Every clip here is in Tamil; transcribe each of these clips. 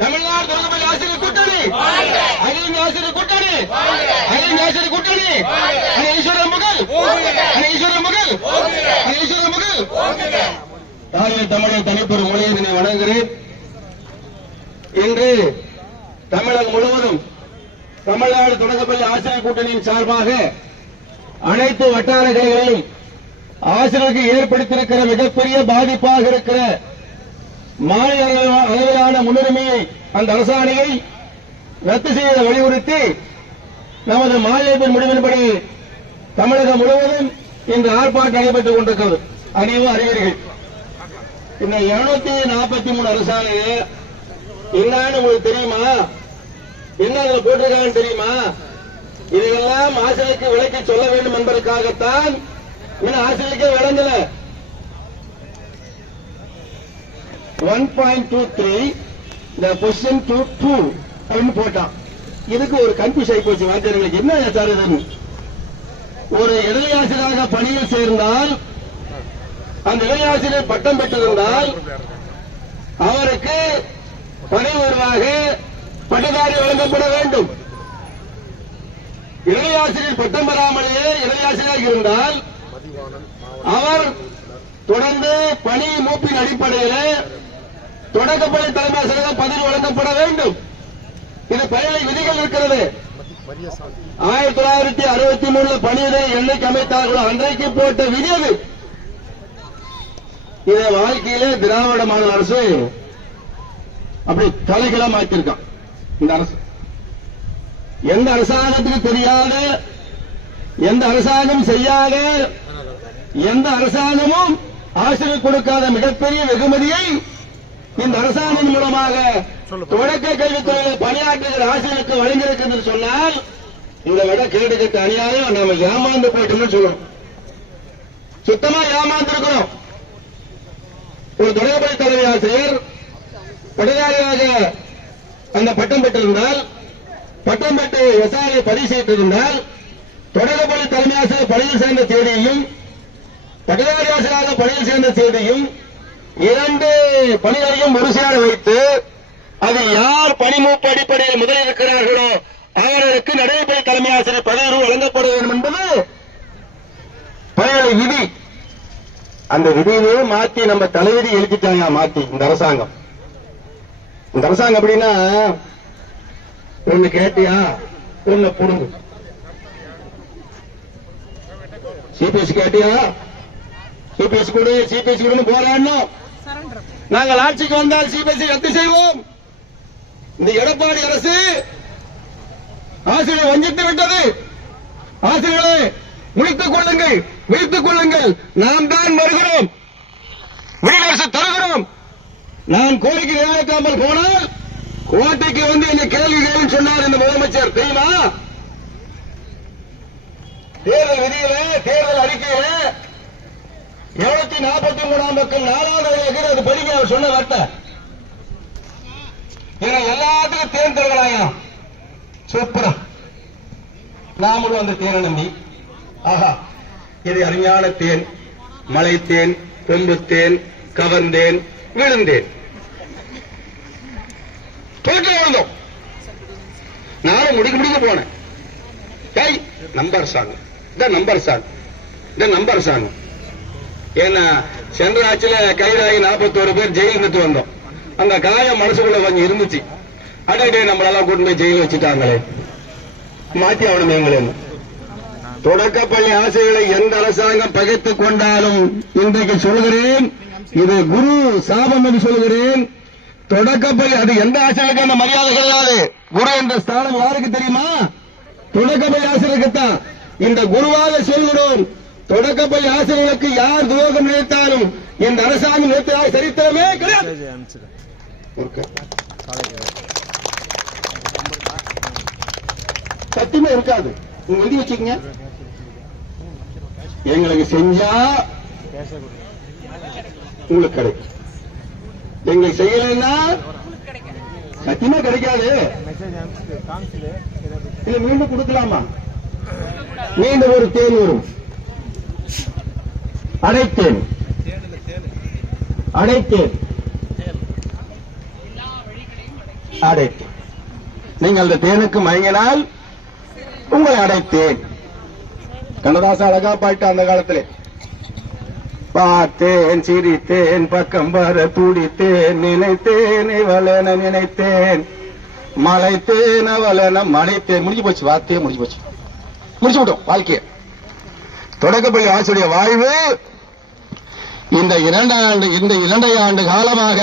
தமிழ்நாடு தொடக்கப்பள்ளி ஆசிரியர் கூட்டணி, அகில இந்திய ஆசிரியர் கூட்டணி, அகில இந்திய ஆசிரியர் கூட்டணி, ஈஸ்வரன் மகள், ஈஸ்வரன் மகள், ஈஸ்வரன் மகள். தாயை தமிழை தனிப்பெரு மொழியை இதனை வணங்குகிறேன். இன்று தமிழகம் முழுவதும் தமிழ்நாடு தொடக்கப்பள்ளி ஆசிரியர் கூட்டணியின் சார்பாக அனைத்து வட்டார கிளைகளிலும் ஆசிரியருக்கு ஏற்படுத்தியிருக்கிற மிகப்பெரிய பாதிப்பாக இருக்கிற மாநில அளவிலான முன்னுரிமையை அந்த அரசாணையை ரத்து செய்ய வலியுறுத்தி நமது மாநிலத்தின் முடிவின்படி தமிழகம் முழுவதும் இன்று ஆர்ப்பாட்டம் நடைபெற்றுக் கொண்டிருக்கிறது. அனைவரும் அறிவீர்கள். இந்த 243 அரசாணையை என்னன்னு உங்களுக்கு தெரியுமா? என்ன அதுல போட்டிருக்காங்கன்னு தெரியுமா? இதையெல்லாம் ஆசிரியருக்கு விளக்கி சொல்ல வேண்டும் என்பதற்காகத்தான் இன்னும் ஆசிரியருக்கே விளங்கல. 1.23 the question to 2 அப்படின்னு போட்டான். இதுக்கு ஒரு கன்ஃபியூஸ் ஆகி போச்சு வாத்தியார்களுக்கு. என்ன சார் இது? ஒரு இடைநிலை ஆசிரியராக பணியில் சேர்ந்தால், அந்த இடைநிலை ஆசிரியர் பட்டம் பெற்றிருந்தால் அவருக்கு பணி உயர்வாக பட்டதாரி வழங்கப்பட வேண்டும். இடைநிலை ஆசிரியர் பட்டம் பெறாமலேயே இடைநிலை ஆசிரியராக இருந்தால் அவர் தொடர்ந்து பணி மூப்பின் அடிப்படையில் தொடக்கப்பள்ளி தலைமை ஆசிரியர் பதவி வழங்கப்பட வேண்டும். இது பணியை விதிகள் இருக்கிறது. 1963 பணியிடை என்னைக்கு அமைத்தார்களோ அன்றைக்கு போட்ட விதி அது. இதை வாழ்க்கையிலே திராவிட மாடல் அரசு அப்படி தலைகளா மாற்றிருக்கான். இந்த அரசு எந்த அரசாங்கத்துக்கு தெரியாத, எந்த அரசாங்கம் செய்யாத, எந்த அரசாங்கமும் ஆசிரியர் கொடுக்காத மிகப்பெரிய வெகுமதியை இந்த அரசாங்கம் மூலமாக தொடக்க கல்வித்துறையில் பணியாற்றுகிற ஆசிரியருக்கு வழங்கியிருக்கிறது சொன்னால் இந்த விட கேடு கட்ட அநியாயம். நாம ஏமாந்து போயிட்டோம்னு சொல்லணும். சுத்தமா ஏமாந்திருக்கிறோம். ஒரு தொடக்கப்பள்ளி தலைமை ஆசிரியர் பட்டதாரியாக அந்த பட்டம் பெற்றிருந்தால், பட்டம் பெற்று விவசாயியை பதிவு செய்திருந்தால், தொடக்கப்பள்ளி தலைமை ஆசிரியர் பணியில் சேர்ந்த தேதியையும் பட்டதாரி ஆசிரியராக பணியில் சேர்ந்த தேதியும் இரண்டு பணிகளையும் ஒருசேர வைத்து அது யார் பணிமூப்பு அடிப்படையில் முதலில் இருக்கிறார்களோ அவர்களுக்கு நடைமுறை தலைமை ஆசிரியர் பதவி வழங்கப்பட வேண்டும் என்பது பணியாளர் விதி. அந்த விதியை மாற்றி நம்ம தலைவிதி எழுதிட்டாங்க. மாற்றி இந்த அரசாங்கம் அப்படின்னா ஒண்ணு கேட்டியா ஒண்ணு புடுங்கு. சிபிஎஸ் கேட்டியா சிபிஎஸ் கூட சிபிஎஸ் கூட போராடணும். நாங்கள் ஆட்சிக்கு வந்தால் சிபிஎஸ் ரத்து செய்வோம். இந்த எடப்பாடி அரசு ஆசிரியர் வஞ்சித்து விட்டது. ஆசிரியர்களை விழித்துக் கொள்ளுங்கள், விழித்துக் கொள்ளுங்கள். நாம் தான் வருகிறோம், விழிவரசு தருகிறோம். நான் கோரிக்கை நிறைவேற்றாமல் போனால் கோட்டைக்கு வந்து இந்த கேள்வி கேள்வி சொன்னார் இந்த முதலமைச்சர் தெரியுமா? தேர்தல் விதியில, தேர்தல் அறிக்கையில 743 மக்கள் 4வது அது படிக்க அவர் சொன்ன வார்த்தை. எல்லாத்துக்கும் தேன் தருவலாயம் சூப்பரா. நாமளும் அந்த தேனை நம்பி ஆஹா இது அருமையான தேன், மலைத்தேன், கொம்புத்தேன், கவர்ந்தேன், விழுந்தேன் தோற்று வந்தோம். நானும் முடிக்க போனேன். Number song number song number song. ஏன்னா சென்ற ஆட்சியில கைதாகி 41 பேர் ஜெயில் விட்டு வந்தோம். அந்த காயம் மனசுக்குள்ள கொஞ்சம் இருந்துச்சு. அடே நம்மளெல்லாம் கூட்டு போய் ஜெயில் வச்சுட்டாங்களே, மாற்றி ஆகணும் எங்களேன்னு. தொடக்கப்பள்ளி ஆசிரியர்களை எந்த அரசாங்கம் பகைத்துக் கொண்டாலும் இன்றைக்கு சொல்கிறேன், இது குரு சாபம் என்று சொல்கிறேன். தொடக்கப்பள்ளி அது எந்த ஆசிரியருக்கு அந்த மரியாதை கிடையாது. குரு என்ற ஸ்தானம் யாருக்கு தெரியுமா? தொடக்கப்பள்ளி ஆசிரியருக்குத்தான். இந்த குருவாக சொல்கிறோம், தொடக்கப்பள்ளி ஆசிரியர்களுக்கு யார் துரோகம் நினைத்தாலும் இந்த அரசாங்கம் நிறுத்தினால் சரித்திரமே கிடையாது. சத்தியமே இருக்காது. நீங்க எழுதி வச்சுக்கங்க. எங்களுக்கு செஞ்சா உங்களுக்கு கிடைக்கும், எங்களுக்கு செய்யலைன்னா சத்தியமா கிடைக்காது. இல்ல மீண்டும் கொடுக்கலாமா? மீண்டும் ஒரு தேன் வரும். அடைத்தேன் அடைத்தேன். நீங்கள் அந்த தேனுக்கு மயங்கினால் உங்களை அடைத்தேன். கண்ணதாசன் அழகா பாட்டு அந்த காலத்திலே. பார்த்தேன், சிரித்தேன், பக்கம் வர துடித்தேன், நினைத்தேன் இவளென நினைத்தேன், மலைத்தேன் அவளென மலைத்தேன். முடிஞ்சு போச்சு, வார்த்தையே முடிஞ்சு போச்சு. முடிச்சு விட்டோம் வாழ்க்கைய. தொடக்கப்பள்ளி ஆசிரியர் வாழ்வு இந்த 2 ஆண்டு காலமாக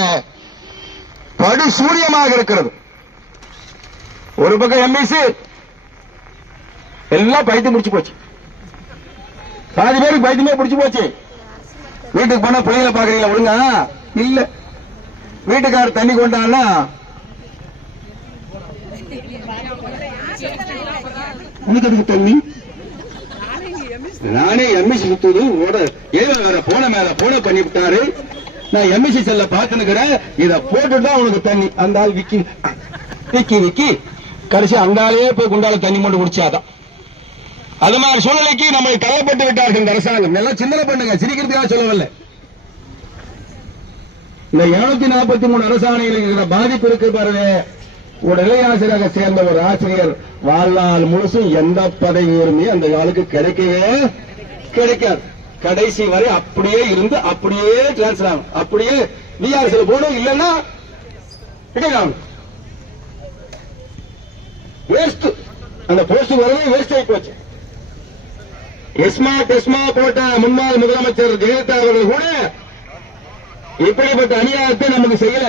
படு சூரியமாக இருக்கிறது. ஒரு பக்கம் எம்பிசி எல்லாம் பைத்தியம் முடிச்சு போச்சு. பாதி பேருக்கு பைத்தியமே பிடிச்சு போச்சு. வீட்டுக்கு போனா பிள்ளைங்களை பாக்குறீங்களா ஒழுங்கா? இல்ல. வீட்டுக்காரர் தண்ணி கொண்டான்னா உனக்கு அதுக்கு தண்ணி, நானே எம்எஸ்சி சுத்துது வேற போன மேல போன பண்ணி விட்டாரு. நான் எம்எஸ்சி செல்ல பாத்துனுக்கிறேன், இத போட்டுதான் உனக்கு தண்ணி. அந்த ஆள் விக்கி விக்கி விக்கி கடைசி அந்த ஆளையே போய் குண்டால தண்ணி மட்டும் குடிச்சாதான். அது மாதிரி சூழ்நிலைக்கு நம்மளை தள்ளப்பட்டு விட்டார்கள் இந்த அரசாங்கம். எல்லாம் சிந்தனை பண்ணுங்க, சிரிக்கிறதுக்காக சொல்லவில்லை. இந்த 243 அரசாணையில் இருக்கிற பாதிப்பு இருக்கு பாருங்க. ஒரு நிலையாசிரியராக சேர்ந்த ஒரு ஆசிரியர் வாழ்நாள் முழுசும் எந்த பதவி உரிமையும் அந்த ஆளுக்கு கிடைக்கவே கிடைக்காது. கடைசி வரை அப்படியே இருந்து அப்படியே டிரான்ஸ்பர் ஆகும். அப்படியே விஆர்எஸ்ல போடும், இல்லைன்னா வேஸ்ட். அந்த போஸ்ட் வரவே வேஸ்ட் ஆகி போச்சு. எஸ்மா போட்ட முன்னாள் முதலமைச்சர் ஜெயலலிதா அவர்கள் கூட இப்படிப்பட்ட அநியாயத்தை நமக்கு செய்யல.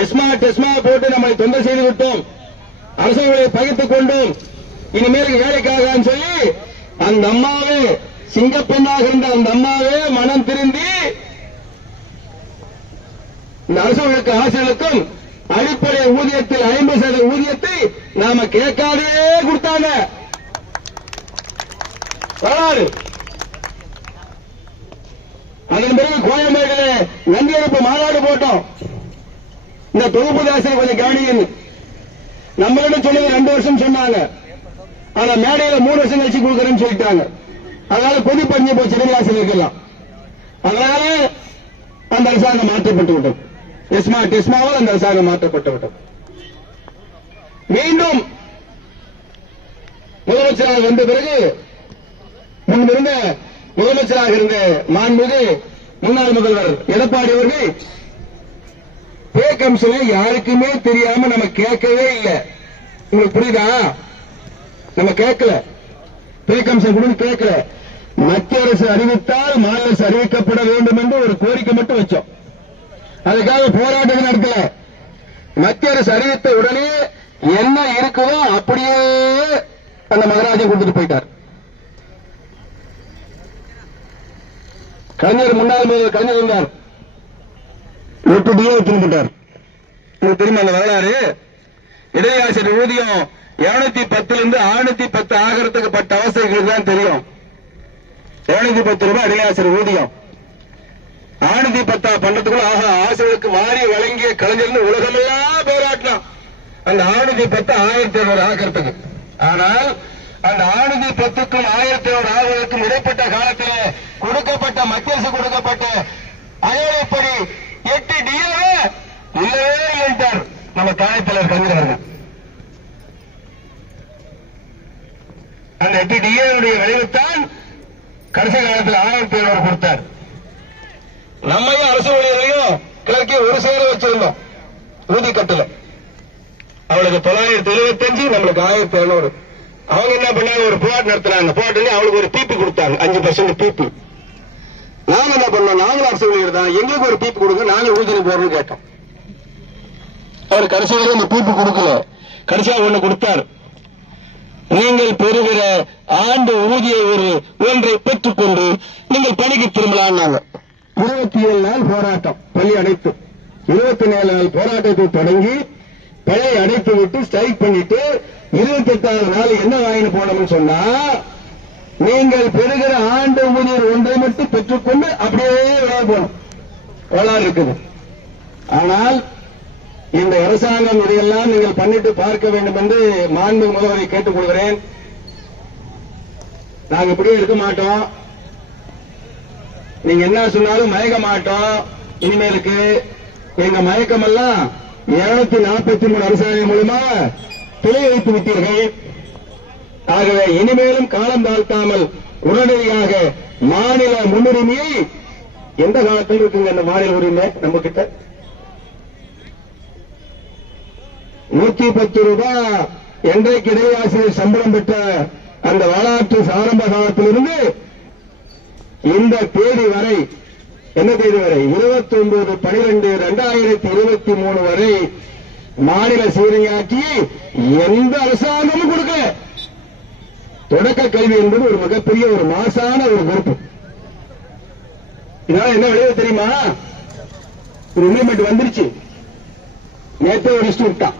எஸ்மா போட்டு நம்மளை தொந்தரவு செய்து விட்டோம், அரசுகளை பகிர்ந்துக் கொண்டோம், இனிமேல் வேலைக்காக சொல்லி அந்த அம்மாவே சிங்கப்பெண்ணாக இருந்த அந்த அம்மாவே மனம் திருந்தி இந்த அரசுகளுக்கு ஆசிரியர்களுக்கும் அடிப்படை ஊதியத்தில் 50% ஊதியத்தை நாம கேட்காதே கொடுத்தாங்க. அதன் பிறகு கோயம்பேட்டிலே நன்றியளிப்பு மாநாடு போட்டோம். இந்த தொகுப்பு ஆசிரியர் கொஞ்சம் கவனிங்க. நம்மளிடம் சொன்னது 2 வருஷம் சொன்னாங்க, ஆனா மேடையில 3 வருஷம் கழிச்சு கொடுக்கறேன்னு சொல்லிட்டாங்க. அதனால பொது பஞ்சு போச்சு ஆசிரியர்கள்லாம். அதனால அந்த அரசாங்கம் மாற்றப்பட்டு விட்டோம். எஸ்மாவால் அந்த அரசாங்கம் மாற்றப்பட்டு விட்டோம். மீண்டும் முதலமைச்சராக வந்த பிறகு முன்பிருந்த முதலமைச்சராக இருந்த மாண்புமிகு முன்னாள் முதல்வர் எடப்பாடி அவர்கள் பே கமிஷனை யாருக்குமே தெரியாம நம்ம கேட்கவே இல்லை. உங்களுக்கு புரியுதா? நம்ம கேட்கல, பே கமிஷன் கொடுன்னு கேட்கல. மத்திய அரசு அறிவித்தால் மாநில அரசு அறிவிக்கப்பட வேண்டும் என்று ஒரு கோரிக்கை மட்டும் வச்சோம். அதுக்காக போராட்டம் நடத்தல. மத்திய அரசு அறிவித்த உடனே என்ன இருக்குதோ அப்படியே அந்த மகராஜன் கொடுத்துட்டு போயிட்டார். கலைஞர் முன்னாள் முதல்வர் கலைஞர் இருந்தார், 8 டிஏ திரும்பிட்டார். உங்களுக்கு தெரியுமா அந்த வரலாறு? இடையாசிரியர் ஊதியம் 210 610 ஆகிறதுக்கு பட்ட அவசரங்களுக்கு தான் தெரியும். 210 ரூபாய் இடையாசிரியர் ஊதியம் 610 பண்றதுக்குள்ள ஆசிரியர்களுக்கு வாரி வழங்கிய கலைஞர் உலகமெல்லாம் போராட்டம் அந்த 610 1700 ஆகிறதுக்கு. ஆனால் அந்த 610க்கும் 1700 ஆகுவதற்கும் இடைப்பட்ட காலத்தில் கொடுக்கப்பட்ட மத்திய அரசு கொடுக்கப்பட்ட அயல்படி 8 டிஏவே இல்லவே இல்லைன்றார் நம்ம தாய்த்தலைவர் கலைஞர் அவர்கள். அந்த 8 டிஏவுடைய விளைவுத்தான் கடைசி காலத்தில் 1700 கொடுத்தார். நம்மையும் அரசு ஊழியர்களையும் கிழக்கே ஒரு சேர வச்சிருந்தோம் ஊதி கட்டல. அவளுக்கு 975, நம்மளுக்கு 1700. அவங்க என்ன பண்ணாங்க, ஒரு போராட்டம் நடத்தினாங்க. போராட்டம் அவளுக்கு ஒரு பீப்பி கொடுத்தாங்க, 5% பீப்பி. நாங்க என்ன பண்ணோம், நாங்களும் அரசு ஊழியர் தான், எங்களுக்கு ஒரு பீப்பி கொடுங்க, நாங்க ஊதியம் போறோம்னு கேட்டோம். அவர் கடைசியாக இந்த பீப்பி கொடுக்கல, கடைசியாக ஒண்ணு கொடுத்தார். நீங்கள் பெறுகிற ஆண்டு ஊதிய ஒன்றை பெற்றுக்கொண்டு நீங்கள் பணிக்கு திரும்பலாம்னாங்க. 27 நாள் போராட்டம், பள்ளி அடைத்து 24 நாள் போராட்டத்தை தொடங்கி பழைய அடைத்து விட்டு ஸ்ட்ரைக் பண்ணிட்டு 28வது நாள் என்ன வாங்கிட்டு போனோம்னு சொன்னா, நீங்கள் பெறுகிற ஆண்டு ஊதியர் ஒன்றை மட்டும் பெற்றுக்கொண்டு அப்படியே வெளியே போகணும். வரலாறு இருக்குது. ஆனால் இந்த அரசாங்கம் இதையெல்லாம் நீங்கள் பண்ணிட்டு பார்க்க வேண்டும் என்று மாண்பு முதல்வரை கேட்டுக் கொள்கிறேன். நாங்க இப்படியே இருக்க மாட்டோம், நீங்க என்ன சொன்னாலும் மயக்க மாட்டோம். இனிமேலுக்கு எங்க மயக்கமெல்லாம் 243 அரசாணை மூலமா பிழை வைத்து விட்டீர்கள். ஆகவே இனிமேலும் காலம் தாழ்த்தாமல் உடனடியாக மாநில முன்னுரிமையை எந்த காலத்தில் இருக்குங்க அந்த மாநில உரிமை நம்ம கிட்ட 110 ரூபாய் என்றைக்கு இடையாசிரியர் சம்பளம் பெற்ற அந்த வரலாற்று ஆரம்ப காலத்திலிருந்து இந்த தேதி வரை என்ன தேதி வரை 29/12/2023 வரை மாநில சீரமையாக்கி எந்த அரசாங்கமும் கொடுக்கல. தொடக்க கல்வி என்பது ஒரு மிகப்பெரிய ஒரு மாசான ஒரு பொறுப்பு. இதனால என்ன விளைவு தெரியுமா? ஒரு இம்ப்ளிமெண்ட் வந்துருச்சு. நேற்று ஒரு லிஸ்ட் விட்டான்.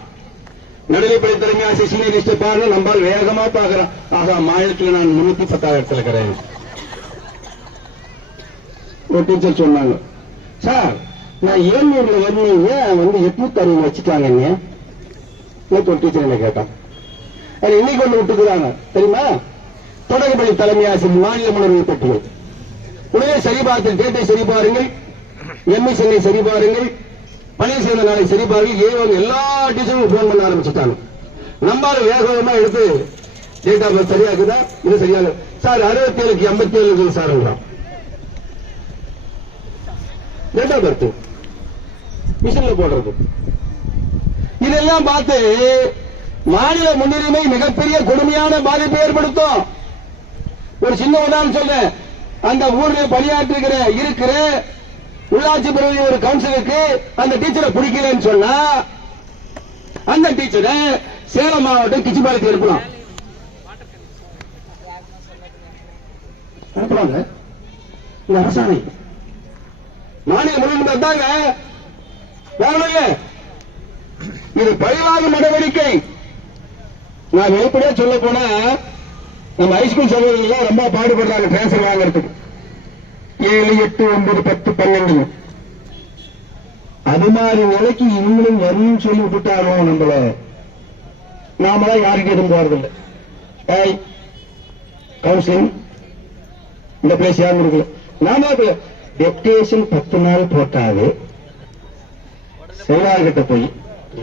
நடுநிலைப்பள்ளி தலைமை ஆசிரியர் சீனியர் லிஸ்ட் பாருங்க. நம்மால் வேகமா பாக்குறான். ஆகா, மாநிலத்தில் நான் 310 இடத்துல இருக்கிறேன். ஒரு டீச்சர் சொன்னாங்க, சார் நான் 700 வரணும், ஏன் வந்து 860 வச்சுட்டாங்க? ஒரு டீச்சர் என்ன கேட்டான். இன்னைக்கு ஒண்ணு விட்டுக்கிறாங்க தெரியுமா? தொடக்கப்பள்ளி தலைமை ஆசிரியர் மாநில முன்னுரிமை பட்டியல். உடனே சரி பார்த்து டேட்டை சரி பாருங்கள், எம்இசனை சரி பாருங்கள், பணி செய்த நாளை சரி பாருங்கள். ஏவங்க எல்லா டீச்சரும் போன் பண்ண ஆரம்பிச்சுட்டாங்க. நம்மால வேகமா எடுத்து டேட்டா பர்த் சரியாக்குதா, இது சரியாக சார் 67க்கு 87 சார் டேட்டா பர்த் மிஷின்ல போடுறது. இதெல்லாம் பார்த்து மாநில முன்னுரிமை மிகப்பெரிய கொடுமையான பாதிப்பை ஏற்படுத்தும். ஒரு சின்ன உதாரணம் சொல்றேன். அந்த ஊரில் பணியாற்றுகிற இருக்கிற உள்ளாட்சி பிரதி ஒரு கவுன்சிலுக்கு அந்த டீச்சரை பிடிக்கலன்னு சொன்னா அந்த டீச்சரை சேலம் மாவட்டம் கிச்சிபாளையத்துக்கு அனுப்பலாம். அனுப்புவாங்க. இந்த அரசாணை மாநில முன்னுரிமை தாங்க, வேற இல்ல. இது பழிவாங்கும் நடவடிக்கை. நான் வெளிப்படையா சொல்ல போனா நம்ம ஹைஸ்கூல் சகோதரர்கள் ரொம்ப பாடுபடுறாங்க டிரான்ஸ்பர் வாங்கறதுக்கு. 7, 8, 9, 10, 12 அது மாதிரி நிலைக்கு இவங்களும் வரும்னு சொல்லி விட்டுட்டாரோ நம்மள. நாமதான் யாருக்கு எதுவும் போறதில்லை. கவுன்சிலிங் இந்த பிளேஸ் யாரும் கொடுக்கல. நாம டெப்டேஷன் 10 நாள் போட்டாரு. செயலாளர்கிட்ட போய்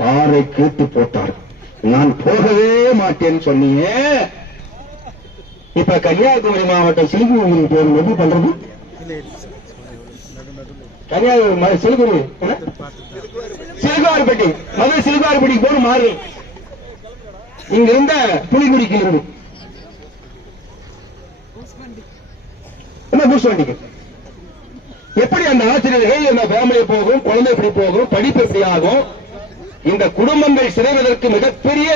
யாரை கேட்டு போட்டார், நான் போகவே மாட்டேன்னு சொன்னீங்க. இப்ப கன்னியாகுமரி மாவட்டம் சிலிகுரி போகும் எப்படி பண்றது? கன்னியாகுமரி சிலிகுரி சிலுகார்பட்டி மதுரை சிலுகார்பட்டி போன மாறு இங்க இருந்த புலிகுடிக்கு இருந்து பூஸ்வண்டிக்கு எப்படி அந்த ஆசிரியர்கள் அந்த ஃபேமிலி போகும், குழந்தை எப்படி போகும், படிப்பு எப்படி ஆகும்? இந்த குடும்பங்கள் சிறைவதற்கு மிகப்பெரிய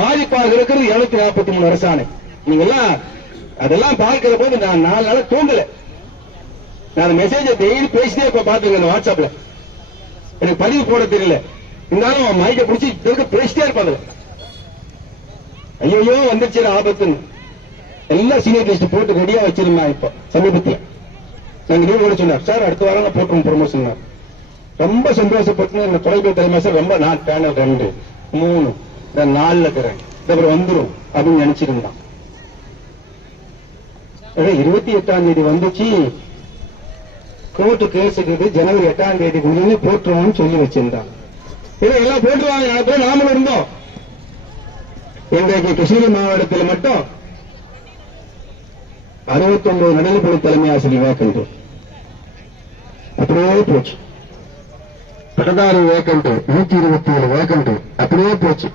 பாதிப்பாக இருக்கிறது 743 அரசாணை. நீங்கெல்லாம் அதெல்லாம் பார்க்கிற போது நான் 4 நாள தூங்கல. நான் மெசேஜ் டெய்லி பேசிட்டே இப்ப பாத்துங்க வாட்ஸ்அப்ல. எனக்கு பதிவு போட தெரியல, இருந்தாலும் மைக்க பிடிச்சி பேசிட்டே இருப்பாங்க. ஐயோ வந்துருச்சு ஆபத்துன்னு எல்லாம் சீனியர் லிஸ்ட் போட்டு ரெடியா வச்சிருந்தேன். இப்ப சமீபத்தில் நாங்க லீவ் கூட சொன்னார், சார் அடுத்த வாரம் போட்டுருவோம் ப்ரொமோஷன். ரொம்ப சந்தோஷப்பட்டு இந்த தொலைபேசி தலைமை சார் ரொம்ப நான் பேனல் 2, 3 4 இருக்கிறேன், அப்புறம் வந்துடும் அப்படின்னு நினைச்சிருந்தான். 28ஆம் தேதி வந்துச்சு. கோர்ட்டு கேஸ் இருக்குது, ஜனவரி 8ஆம் தேதி முடிஞ்சு போட்டுருவோம்னு சொல்லி வச்சிருந்தாங்க. எல்லாம் போட்டுருவாங்க. நாமளும் இருந்தோம். இன்றைக்கு கிருஷ்ணகிரி மாவட்டத்தில் மட்டும் 69 நடுநிலைப்பள்ளி தலைமை ஆசிரியர் வேக்கண்ட் அப்படியே போச்சு. 16 வேக்கண்ட், 127 வேக்கண்ட் அப்படியே போச்சு.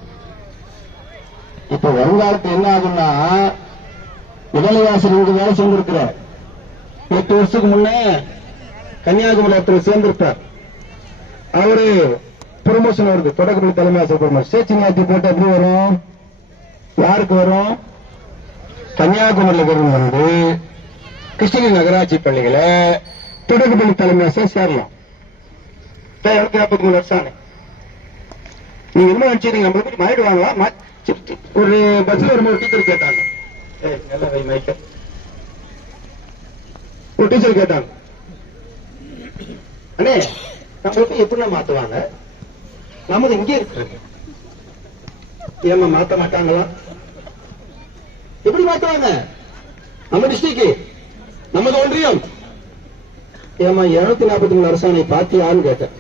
இப்ப வருங்காலத்தில் என்ன ஆகும்னா, இடைநிலை ஆசிரியருக்கு வேலை சேர்ந்திருக்கிறார். 8 வருஷத்துக்கு முன்னே கன்னியாகுமரி ஒருத்தர் சேர்ந்திருப்பார். அவரு ப்ரொமோஷன் வருது, தொடக்கப்பள்ளி தலைமை ஆசிரியர் ப்ரொமோஷன். சேச்சினியாத்தி போட்டு எப்படி வரும்? யாருக்கு வரும்? கன்னியாகுமரியில் வந்து கிருஷ்ணகிரி நகராட்சி பள்ளிகளை தொடக்கப்பள்ளி தலைமை ஆசிரியர் சேரலாம். 43 வருஷம். நீங்க என்ன நினைச்சீங்க? நம்மளுக்கு மாறிடுவாங்களா? ஒரு பஸ்ல ஒரு டீச்சர் கேட்டாங்க, ஒரு டீச்சர் கேட்டாங்க, அண்ணே நம்மளுக்கு எப்படி மாத்துவாங்க? நமது இங்கே இருக்கிறது ஏமா மாத்த மாட்டாங்களா? எப்படி மாத்துவாங்க? நம்ம டிஸ்ட்ரிக்ட், நமது ஒன்றியம். ஏமா 243 அரசாணை பாத்தியான்னு கேட்டேன்.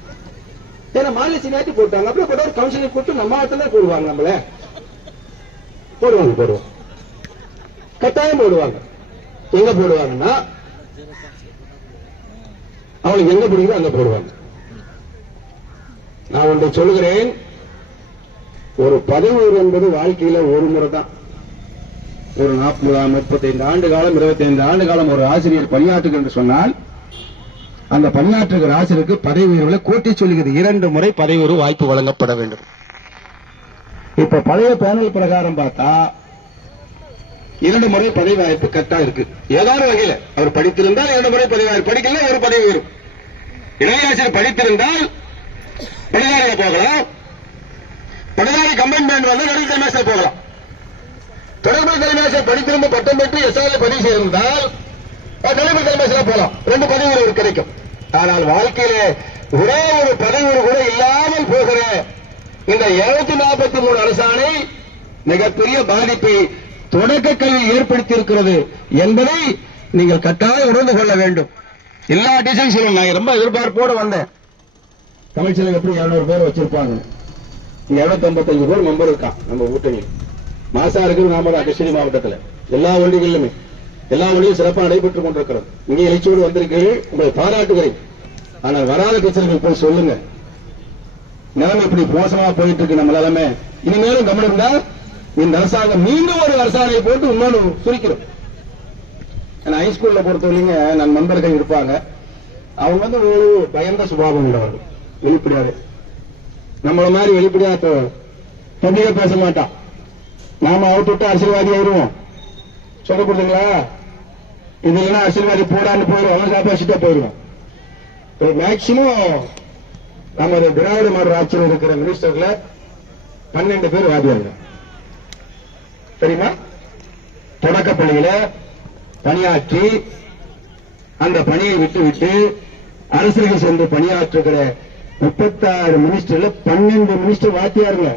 ஏன்னா மாநில சீனியாரிட்டி போட்டாங்க. அப்படியே கூட ஒரு கவுன்சிலிங் போட்டு நம்ம ஆத்துல போடுவாங்க. நம்மள போடுவாங்க கட்டாயம் போடுவாங்க. எங்க போடுவாங்கன்னா அவங்களுக்கு எங்க பிடிக்குதோ அங்க போடுவாங்க. நான் ஒன்றை சொல்லுகிறேன், ஒரு பதவி என்பது வாழ்க்கையில ஒரு முறை தான். ஒரு 40, 35 ஆண்டு காலம், 25 ஆண்டு காலம் ஒரு ஆசிரியர் பணியாற்றுக என்று சொன்னால், அந்த பணியாற்றுகிற ஆசிரியருக்கு பதவி உயர்வுகளை கோட்டி சொல்லுகிறது 2 முறை பதவி உயர்வு வாய்ப்பு வழங்கப்பட வேண்டும். இப்ப பழைய பேனல் பிரகாரம் பார்த்தா 2 முறை பதவி வாய்ப்பு கட்டா இருக்கு. ஏதாவது வகையில் அவர் படித்திருந்தால் 2 முறை பதவி வாய்ப்பு, படிக்கல ஒரு பதவி உயர்வு. இளைஞர் படித்திருந்தால் பணியாளர் போகலாம், பணியாளர் கம்பைன்மெண்ட் வந்து நடுவில் தலைமையாசிரியர் போகலாம். தொடர்பு தலைமையாசிரியர் படித்திருந்த பட்டம் பெற்று எஸ்ஆர்ல பதிவு செய்திருந்தால் தலைமை தலைமையாசிரியர் போகலாம். 2 பதவி உயர்வு கிடைக்கும். ஆனால் வாழ்க்கையிலே ஒரே ஒரு பதவி உயர்வு கூட இல்லாமல் போகிற இந்த 743 அரசாணை மிகப்பெரிய பாதிப்பை தொடக்க கல்வி ஏற்படுத்தி இருக்கிறது என்பதை நீங்கள் கட்டாயம் உணர்ந்து கொள்ள வேண்டும். எல்லா டிசைன் சொல்லுங்க. நான் ரொம்ப எதிர்பார்ப்போடு வந்தேன். தமிழ்ச்செல்வம் எப்படி 200 பேர் வச்சிருப்பாங்க, 255 பேர் மெம்பர் இருக்கான் நம்ம கூட்டணி. மாசா இருக்குது நாம தான் கிருஷ்ணகிரி மாவட்டத்தில் எல்லா ஒன்றிகளிலுமே எல்லா ஒன்றியும் சிறப்பாக நடைபெற்றுக் கொண்டிருக்கிறோம். இங்கே எழுச்சியோடு வந்திருக்கிறீர்கள், உங்களை பாராட்டுகிறேன். ஆனால் வராத பிரச்சனைகள் போய் சொல்லுங்க. நிலைமை இப்படி மோசமா போயிட்டு இருக்கு நம்ம நிலைமை. இனிமேலும் கவனம் இருந்தா இந்த அரசாங்கம் மீண்டும் ஒரு அரசாணையை போட்டு இன்னொன்று சுரிக்கிறோம். ஹைஸ்கூல்ல பொறுத்தவரைங்க நம் நண்பர்கள் இருப்பாங்க. அவங்க வந்து ஒரு பயந்த சுபாவம் உள்ளவர்கள், வெளிப்படையாது. நம்மள மாதிரி வெளிப்படையா பப்ளிக்கா பேச மாட்டான். நாம அவுட்டு அரசியல்வாதி ஆயிடுவோம். சொல்ல கொடுத்தீங்களா? இது இல்லைன்னா அரசியல்வாதி போடான்னு போயிடும், அவன் காப்பாசிட்டா போயிடுவோம். மேக்சிமம் நமது திராவிட மாடல் ஆட்சியில் இருக்கிற மினிஸ்டர்ல 12 பேர் வாதியார்கள் தெரியுமா? தொடக்க பள்ளியில பணியாற்றி அந்த பணியை விட்டு அரசியலுக்கு சென்று பணியாற்றுகிற 36 மினிஸ்டர்ல 12 மினிஸ்டர் வாத்தியாருங்க.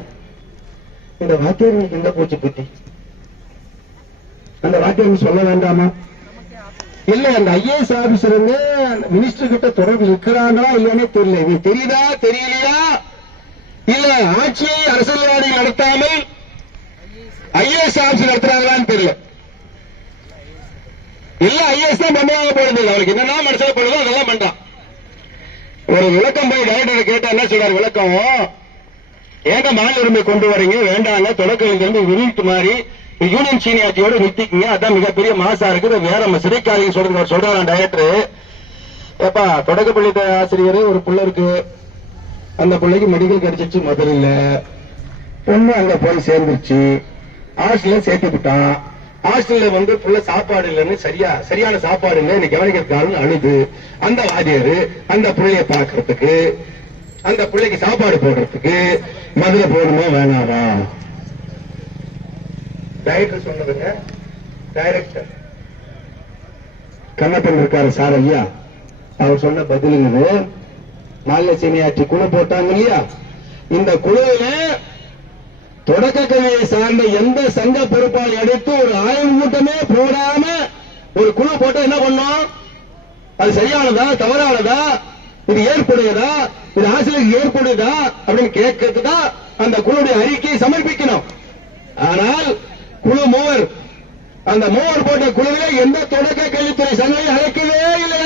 இந்த வாத்தியார்களுக்கு எந்த போச்சு புத்தி? அந்த வாத்தியார்கள் சொல்ல வேண்டாமா? இல்ல, அந்த ஐஏஎஸ் ஆபீசர் மினிஸ்டர் கிட்ட தொடர்பு இருக்கிறாங்களா இல்லையானே தெரியல. இது தெரியுதா தெரியலையா? இல்ல ஆட்சியை அரசியல்வாதிகள் நடத்தாமல் ஐஏஎஸ் ஆபீசர் நடத்துறாங்களான்னு தெரியல. இல்ல ஐஏஎஸ் தான் பண்ணுவாங்க போடுது. அவருக்கு என்னன்னா மனசுல பண்ணுதோ அதெல்லாம் பண்றான். ஒரு விளக்கம் போய் டைரக்டர் கேட்டா என்ன சொல்றாரு? விளக்கம் ஏங்க மாநில உரிமை கொண்டு வரீங்க, வேண்டாங்க, தொடக்க விரிட்டு மாதிரி யூனியன் சீனியாரிட்டியோட நிறுத்திக்கீங்க, அதான் மிகப்பெரிய மாசா இருக்குது, வேற சிறைக்காரிங்க சொல்றாங்க டைரக்டர். ஏப்பா தொடக்கப்பள்ளி ஆசிரியர் ஒரு புள்ள இருக்கு, அந்த பிள்ளைக்கு மெடிக்கல் கிடைச்சிச்சு மதுரையில, பொண்ணு அங்க போய் சேர்ந்துருச்சு, ஹாஸ்டல்ல சேர்த்து விட்டான். ஹாஸ்டல்ல வந்து புள்ள சாப்பாடு இல்லைன்னு சரியான சாப்பாடு இல்லை இன்னைக்கு கவனிக்கிறதுக்காக அழுது அந்த வாதியாரு அந்த பிள்ளைய பாக்குறதுக்கு அந்த பிள்ளைக்கு சாப்பாடு போடுறதுக்கு மதுரை போகணுமா வேணாமா? டைரக்டர் சொன்னதுங்க. டைரக்டர் கண்ணப்பன் இருக்காரு சார் ஐயா, அவர் சொன்ன பதிலுங்க. மாநில சீனியாரிட்டி குழு போட்டாங்க இல்லையா? இந்த குழுவில தொடக்க கல்வியை சார்ந்த எந்த சங்க பொறுப்பாளர் எடுத்து ஒரு ஆய்வு கூட்டமே போடாம ஒரு குழு போட்டா என்ன பண்ணும்? அது சரியானதா தவறானதா, இது ஏற்புடையதா, இது ஆசிரியருக்கு ஏற்புடையதா அப்படின்னு கேட்கறதுதான் அந்த குழுடைய அறிக்கையை சமர்ப்பிக்கணும். ஆனால் குழு மூவர், அந்த மூவர் போட்ட குழுவிலே எந்த தொடக்க கல்வித்துறை சங்கம் அழைக்கவே இல்லை.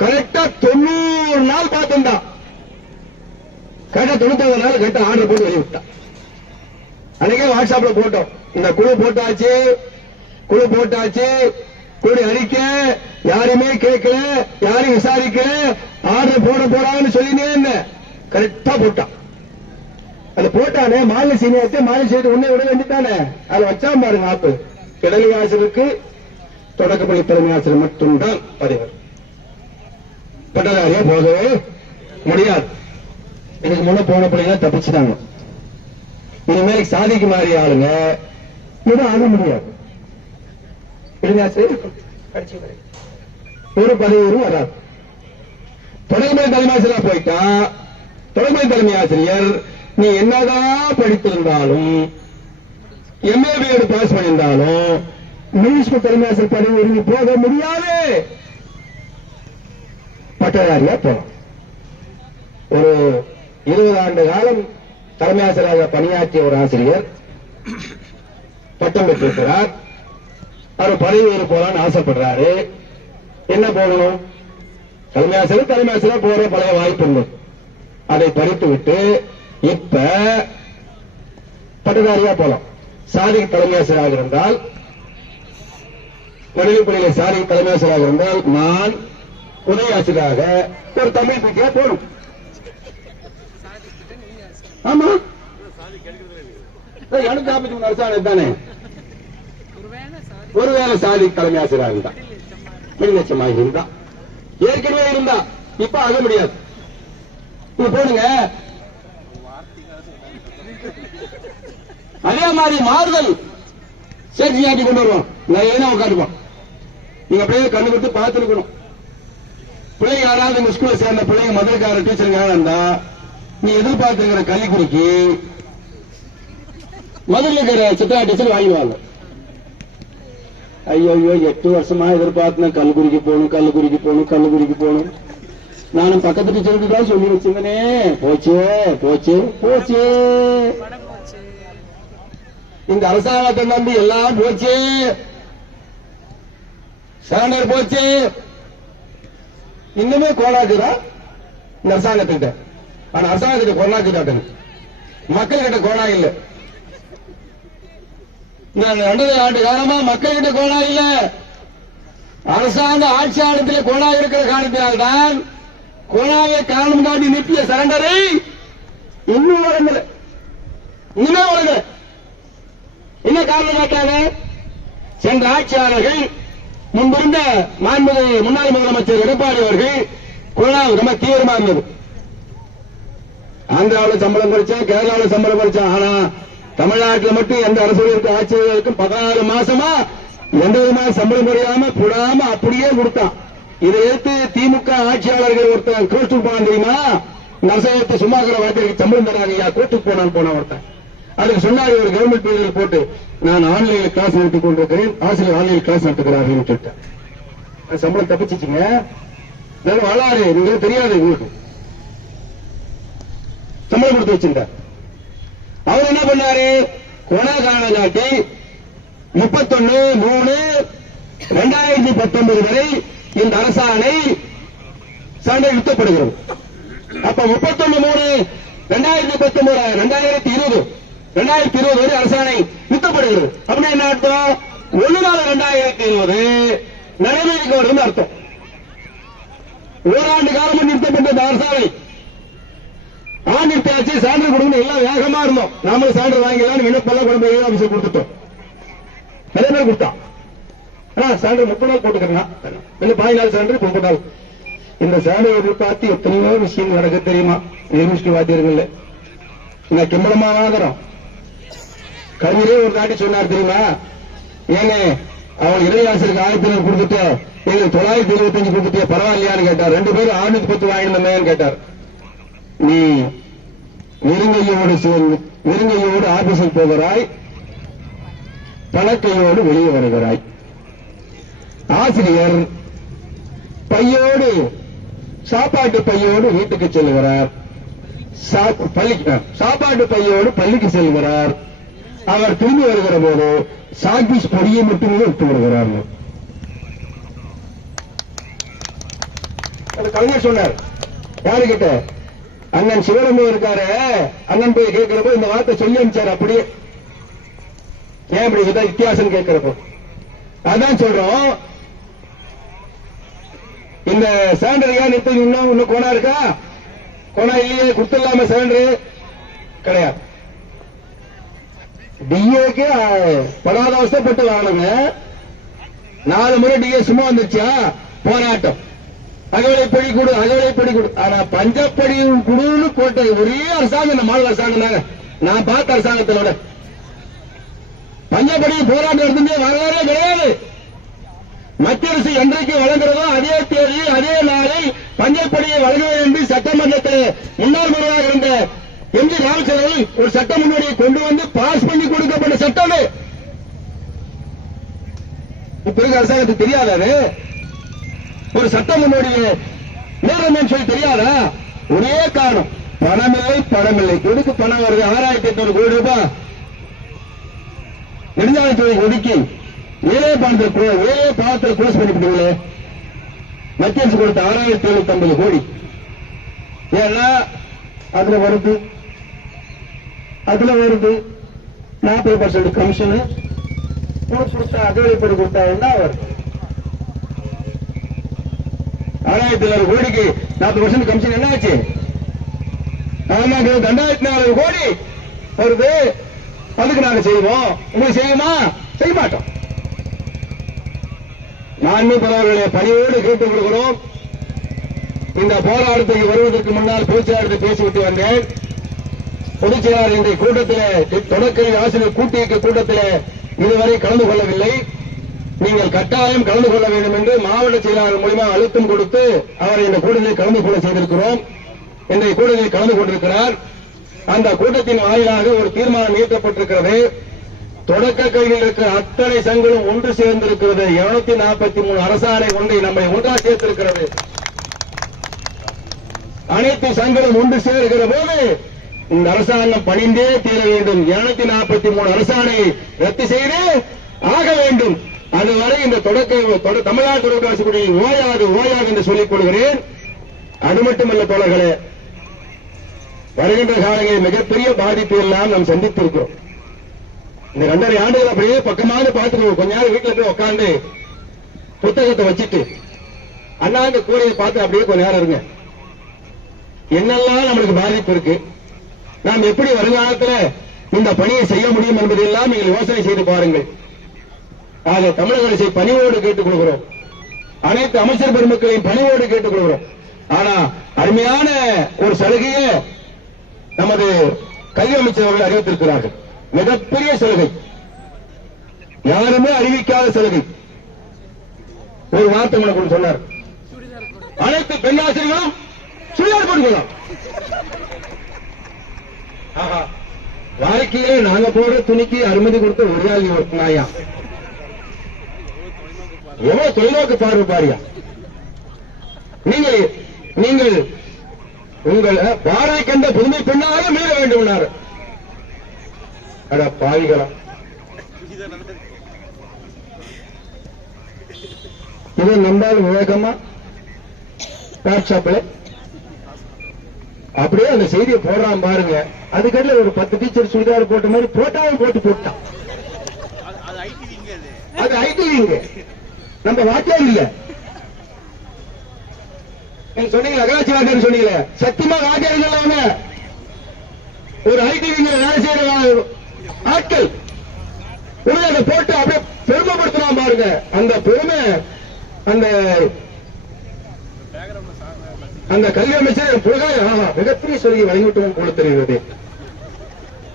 கரெக்டா 90 நாள் பார்த்திருந்தான். கரெக்டா 99 நாள் கரெக்டா ஆர்டர் போட்டு வெளியிட்டான். அன்னைக்கே வாட்ஸ்அப்ல போட்டோம், இந்த குழு போட்டாச்சு, குழு அறிக்கை யாருமே கேட்கல, யாரையும் விசாரிக்கல, ஆர்டர் போடான்னு சொல்லினே கரெக்டா போட்டான். அது போட்டானே மாநில சீனியாரிட்டி உன்னை விட வேண்டித்தானே, அதை வச்சா பாருங்க ஆப்பு. இடைநிலை ஆசிரியருக்கு தொடக்கப்பள்ளி தலைமை ஆசிரியர் மட்டும்தான் பதிவர், பட்டதாரியா போகவே முடியாது. இதுக்கு முன்ன போன பிள்ளைங்க தப்பிச்சுட்டாங்க. இனிமேல் சாதிக்கு மாறிய ஆளுங்க இது ஆக முடியாது. ஒரு பதவியும் வராது. தொடர்பு தலைமை ஆசிரியர் போயிட்டா தொடர்பு தலைமை ஆசிரியர் நீ என்னதான் படித்திருந்தாலும் எம்ஏ பிஎட் பாஸ் பண்ணியிருந்தாலும் மியூனிசிபல் தலைமை ஆசிரியர் பதவி உரிமை போக முடியாது. பட்டதாரியா போகலாம். ஒரு 20 ஆண்டு காலம் தலைமை ஆசிரியராக பணியாற்றிய ஒரு ஆசிரியர் பட்டம் பெற்றிருக்கிறார். அவர் பதவி உயர்வு போலான்னு ஆசைப்படுறாரு. என்ன போகணும்? தலைமை ஆசிரியர் போற பழைய வாய்ப்பு அதை படித்து விட்டு இப்ப பட்டதாரியா போலாம். சாதிக்கு தலைமை ஆசிரியராக இருந்தால், நடுநிலைப்பள்ளியில சாதிக்கு தலைமை ஆசிரியராக இருந்தால் நான் உதவி ஆசிரியராக ஒரு தமிழ் பற்றியா போகணும். ஆமா, எனக்கு 53 அரசாங்கம் தானே. ஒருவேளை சாதி தலைமை ஆசிரியராக இருந்தா லட்சமாக இருந்தா ஏற்கனவே இருந்தா இப்ப ஆக முடியாது. இப்ப போடுங்க. அதே மாதிரி மாறுதல் சேர்த்து ஆட்டி கொண்டு வருவோம். நான் உட்காந்துப்போம். நீங்க அப்படியே கண்ணு கொடுத்து பார்த்துருக்கணும். பிள்ளைங்க யாராவது இந்த ஸ்கூல்ல சேர்ந்த பிள்ளைங்க மதுரைக்கார டீச்சருங்க இருந்தா நீ எதிர்பார்த்துக்கிற கல்விக்குறிக்கு மதுரையில் இருக்கிற சித்ரா டீச்சர் வாங்கிடுவாங்க. ஐயோ 8 வருஷமா எதிர்பார்த்தேன் கல்லூரிக்கு போகணும். நானும் பக்கத்து டீச்சருக்கு தான் சொல்லி வச்சிருந்தனே. போச்சு. இந்த அரசாங்கத்தை நம்பி எல்லாம் போச்சு. ஸ்டாண்டர்ட் போச்சு. இன்னுமே கோலாக்குதான் இந்த அரசாங்கத்திட்ட. ஆனா அரசாங்கத்திட்ட கோலாக்கு மக்கள் கிட்ட கோலா இல்லை. 2 ஆண்டு காலமா மக்கள் கிட்ட கோலா இல்ல. அரசாங்க ஆட்சியாளத்தில் கோலா இருக்கிற காரணத்தினால்தான் கோலாவை காரணம் காட்டி நிறுத்திய சரண்டரை இன்னும் வழங்கல. என்ன காரணம் காட்டாங்க? சென்ற ஆட்சியாளர்கள் முன்பிருந்த முன்னாள் முதலமைச்சர் எடப்பாடி அவர்கள் கோலா ரொம்ப தீவிரமா இருந்தது. ஆந்திராவில் சம்பளம் குறைச்சான், கேரளாவில் சம்பளம் குறைச்சான். ஆனா தமிழ்நாட்டில் மட்டும் எந்த அரசு ஆட்சியாளருக்கும் 14 மாசமா எந்த விதமான சம்பளம் குறையாம போடாம அப்படியே கொடுத்தான். இதை எடுத்து திமுக ஆட்சியாளர்கள் ஒருத்தன் கோர்ட்டுக்கு போனான் தெரியுமா? நரசகத்தை சும்மாக்கிற வார்த்தைக்கு சம்பளம் தராங்க, கோர்ட்டுக்கு போன ஒருத்தன். அதுக்கு சொன்னாரு ஒரு கவர்மெண்ட் பீரியட் போட்டு, நான் ஆன்லைன்ல கிளாஸ் நடத்திக் கொண்டிருக்கிறேன், ஆசிரியர் ஆன்லைன் கிளாஸ் நடத்துகிறார்கள் சொல்லிட்டேன். சம்பளம் தப்பிச்சிச்சுங்க. வளாறு நீங்க தெரியாது, உங்களுக்கு சம்பளம் கொடுத்து வச்சிருந்தார். அவர் என்ன பண்ணாரு? கொரோனா காரணம் காட்டி 31/3/2019 வரை இந்த அரசாணை சான்றை நிறுத்தப்படுகிறது. அப்ப 31/3/2019 2020 வரை அரசாணை நிறுத்தப்படுகிறது. அப்படின்னா என்ன அர்த்தம்? 1/4/2020 நடைமுறைக்கு வருதுன்னு அர்த்தம். ஓராண்டு காலம் நிறுத்தப்பட்ட இந்த அரசாணை ஆண்டிருச்சி. சான்று கொடுக்கணும், எல்லாம் வேகமா இருந்தோம். நாமளும் சான்று வாங்கலாம் விண்ணப்பெல்லாம் கொண்டு போய் ஆபீஸர் கொடுத்துட்டோம். நிறைய பேர் கொடுத்தான். சான்று 30 நாள் போட்டுக்கிறேன். 14 நாள் சான்று 30 நாள். இந்த சான்று பார்த்து எத்தனையோ விஷயம் நடக்க தெரியுமா? யூனிவர்சிட்டி வாத்தியர்கள் இந்த கிம்பளமா வாங்குறோம். கவிஞரே ஒரு காட்டி சொன்னார் தெரியுமா? ஏங்க அவன் இளைஞருக்கு 1000 கொடுத்துட்டு எங்களுக்கு 925 கொடுத்துட்டே பரவாயில்லையான்னு கேட்டார். 2 பேரும் 610 வாங்கினோமேன்னு கேட்டார். நீ நெருங்கையோடு ஆபீஸில் போகிறாய், பணக்கையோடு வெளியே வருகிறாய். ஆசிரியர் பையோடு சாப்பாட்டு பையோடு வீட்டுக்கு செல்கிறார், சாப்பாட்டு பையோடு பள்ளிக்கு செல்கிறார். அவர் திரும்பி வருகிற போது சாக்பீஸ் பொடியை மட்டுமே விட்டு வருகிறார். கலைஞர் சொன்னார். யாருகிட்ட? அண்ணன் சிவரம்பு இருக்காரு. அண்ணன் போய் கேட்கிறப்போ இந்த வார்த்தை சொல்லி அனுப்பிச்சார். அப்படியே ஏன் இப்படி வித்தியாசம் கேட்கிறப்போ அதான் சொல்றோம். இந்த சாண்டர் ஏன் நிறுத்தி இன்னும் கோணா இருக்கா? கோணா இல்லையே, கொடுத்துடலாம சாண்டர் கிடையாது. டிஏக்கு படாத அவசப்பட்டு வாங்க. 4 முறை டிஏ சும்மா வந்துருச்சா? போராட்டம். அகவலைப்படி கொடு. ஆனா பஞ்சப்படி குடுன்னு போட்ட ஒரே அரசாங்கம் இந்த மாநில அரசாங்கம் தாங்க. நான் பார்த்த அரசாங்கத்தோட பஞ்சப்படி போராட்டம் நடந்தே வரலாறே கிடையாது. மத்திய அரசு என்றைக்கு வழங்குறதோ அதே தேதி அதே நாளில் பஞ்சப்படியை வழங்க என்று சட்டமன்றத்தில் முன்னாள் முதல்வராக இருந்த எம்.ஜி. ராமச்சந்திரன் ஒரு சட்ட முன்னோடியை கொண்டு வந்து பாஸ் பண்ணி கொடுக்கப்பட்ட சட்டம். இப்ப இருக்க அரசாங்கத்துக்கு தெரியாதாரு? ஒரு சட்ட முன்னோடியை நேரம் சொல்லி தெரியாதா? ஒரே காரணம் பணமில்லை பணமில்லை. எதுக்கு பணம் வருது? 6800 கோடி ரூபாய் நெடுஞ்சாலைத்துறை ஒதுக்கி ஏழே பாவத்தில் க்ளோஸ் பண்ணிவிட்டீங்களே. மத்திய அரசு கொடுத்த 6750 கோடி. ஏன்னா அதுல வருது 40% கமிஷனு கொடுத்தா அதிகப்படி கொடுத்தா என்ன வருது? 6700 கோடிக்கு 40% கமிஷன் என்ன ஆச்சு? 2400 கோடி வருது. அதுக்கு நாங்க செய்வோம். உங்களுக்கு செய்யுமா? செய்ய மாட்டோம். நான்கு தலைவர்களை பணியோடு கேட்டுக் கொள்கிறோம். இந்த போராட்டத்துக்கு வருவதற்கு முன்னால் பொதுச்செயலாளர் பேசிவிட்டு வந்தேன். பொதுச்செயலாளர் இந்த கூட்டத்தில் தொடக்கல்வி ஆசிரியர் கூட்டியக்க கூட்டத்தில் இதுவரை கலந்து கொள்ளவில்லை. நீங்கள் கட்டாயம் கலந்து கொள்ள வேண்டும் என்று மாவட்ட செயலாளர் மூலமாக அழுத்தம் கொடுத்து அவரை இந்த கூட்டத்தில் கலந்து கொள்ள செய்திருக்கிறோம். இன்றைய கூட்டத்தில் கலந்து கொண்டிருக்கிறார். அந்த கூட்டத்தின் வாயிலாக ஒரு தீர்மானம் இயற்றப்பட்டிருக்கிறது. தொடக்க கல்வியில் இருக்கிற அத்தனை சங்கங்களும் ஒன்று சேர்ந்திருக்கிறது. 243 அரசாணை ஒன்றை நம்மை ஒன்றாக சேர்த்திருக்கிறது. அனைத்து சங்கங்களும் ஒன்று சேர்கிற போது இந்த அரசாங்கம் பணிந்தே தீர வேண்டும். 243 அரசாணையை ரத்து செய்து ஆக வேண்டும். அதுவரை இந்த தமிழ்நாடு தொடக்க அரசு ஓயாது என்று சொல்லிக் கொள்கிறேன். அது மட்டுமல்ல தோழர்களே, வருகின்ற காலங்களில் மிகப்பெரிய பாதிப்பு எல்லாம் நாம் சந்தித்திருக்கிறோம். இந்த 2.5 ஆண்டுகள் அப்படியே பக்கமாக பார்த்துக்கணும். கொஞ்ச நேரம் வீட்டில் போய் உட்காந்து புத்தகத்தை வச்சுட்டு அண்ணாங்க கூரையை பார்த்து அப்படியே கொஞ்ச நேரம் இருங்க. என்னெல்லாம் நம்மளுக்கு பாதிப்பு இருக்கு, நாம் எப்படி வருங்காலத்தில் இந்த பணியை செய்ய முடியும் என்பதெல்லாம் நீங்கள் யோசனை செய்து பாருங்கள். ஆக தமிழக அரசை பணிவோடு கேட்டுக் கொள்கிறோம். அனைத்து அமைச்சர் பெருமக்களையும் பணிவோடு கேட்டுக் கொள்கிறோம். ஆனா அருமையான ஒரு சலுகையை நமது கல்வி அமைச்சர் அவர்கள் அறிவித்திருக்கிறார்கள். மிகப்பெரிய சலுகை, யாருமே அறிவிக்காத சலுகை. ஒரு வார்த்தை உனக்கு சொன்னார், அனைத்து பெண்ணாசிரியர்களும் சுடிதார் போட்டுக்கலாம். வாழ்க்கையிலே நாங்க போடுற துணிக்கு அனுமதி கொடுத்த ஒரு ஆள் நாயா, எவ்வளவு தொலைநோக்கு பார்வை பாரியா. நீங்கள் உங்கள் பாறை கண்ட புதுமை பெண்ணாக மீற வேண்டும். பாவிகளா, இதை நம்பால் விவேகமா வாட்ஸ்அப்ல அப்படியே அந்த செய்தியை போடுறான் பாருங்க. அதுக்கடல ஒரு 10 டீச்சர் சுடிதார் போட்ட மாதிரி போட்டாவும் போட்டான். அது ஐடிவிங்க, நம்ம வாக்கியம் இல்ல. நீங்க சொன்னீங்க நகராட்சி வாக்கியம் சொன்னீங்க, சத்தியமா வாக்கியம் இல்லாம ஒரு ஐடிவிங்க வேலை செய்யற ஆட்கள் அதை போட்டு அப்படியே பெருமைப்படுத்தலாம் பாருங்க. அந்த பெருமை அந்த கல்வி அமைச்சர் மிகப்பெரிய சொல்லி வழங்கிவிட்டோம் போல தெரிகிறது.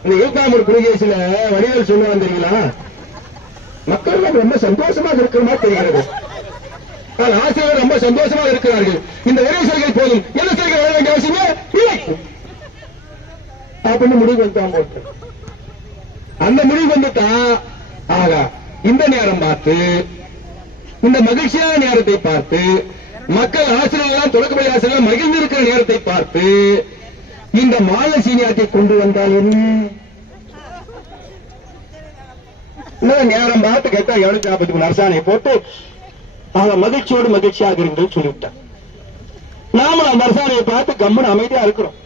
இந்த ஈத்தாமூர் குறுகேசில வடிவேல் சொல்ல வந்தீங்களா, மக்கள் ரொம்ப சந்தோஷமாக இருக்கிற மாதிரி தெரிகிறது. ஆசிரியர் ரொம்ப சந்தோஷமாக இருக்கிறார்கள். இந்த ஒரே சலுகை போதும், என்ன சலுகை வர வேண்டிய அவசியமே இல்லை அப்படின்னு முடிவு வந்துட்டான் போட்டு. அந்த முடிவு வந்துட்டா ஆக இந்த நேரம் பார்த்து, இந்த மகிழ்ச்சியான நேரத்தை பார்த்து, மக்கள் ஆசிரியர்கள் தொடக்கப்பள்ளி ஆசிரியர்கள் மகிழ்ந்திருக்கிற நேரத்தை பார்த்து இந்த மாநில சீனியாரிட்டி கொண்டு வந்தால் நேரம் பார்த்து கேட்டா 753 அரசாணையை போட்டு மகிழ்ச்சியாக இருங்கள் சொல்லிவிட்டார். நாம அந்த அரசாணையை பார்த்து கம்மன் அமைதியா இருக்கிறோம்.